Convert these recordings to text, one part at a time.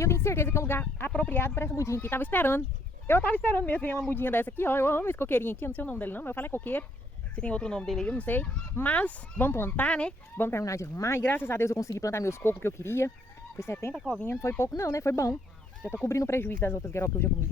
E eu tenho certeza que é um lugar apropriado para essa mudinha aqui. Tava esperando. Eu tava esperando mesmo ver uma mudinha dessa aqui, ó. Eu amo esse coqueirinho aqui. Eu não sei o nome dele não, mas eu falei coqueiro. Se tem outro nome dele aí, eu não sei. Mas vamos plantar, né? Vamos terminar de arrumar. E graças a Deus eu consegui plantar meus cocos que eu queria. Foi 70 covinhas, não foi pouco não, né? Foi bom. Já tô cobrindo o prejuízo das outras guerobas que eu já comi.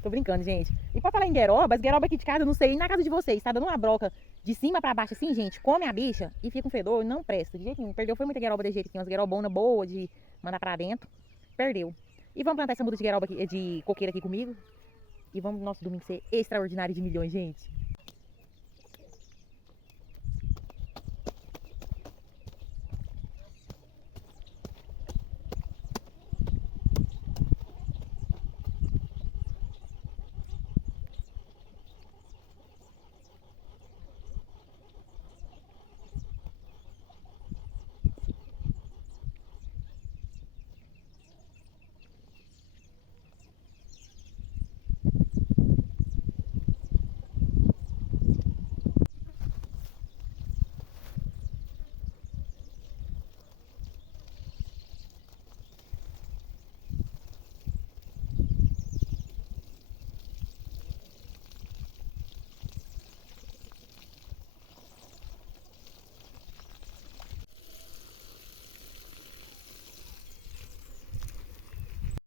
Tô brincando, gente. E pra falar em gueroba, as guerobas aqui de casa, eu não sei, na casa de vocês, tá dando uma broca de cima pra baixo assim, gente, come a bicha e fica um fedor, não presta. De jeito nenhum. Perdeu, foi muita gueroba de jeito aqui, umas guerobona boa de mandar pra dentro. Perdeu. E vamos plantar essa muda de gueroba aqui, de coqueira aqui comigo. E vamos no nosso domingo ser extraordinário de milhões, gente.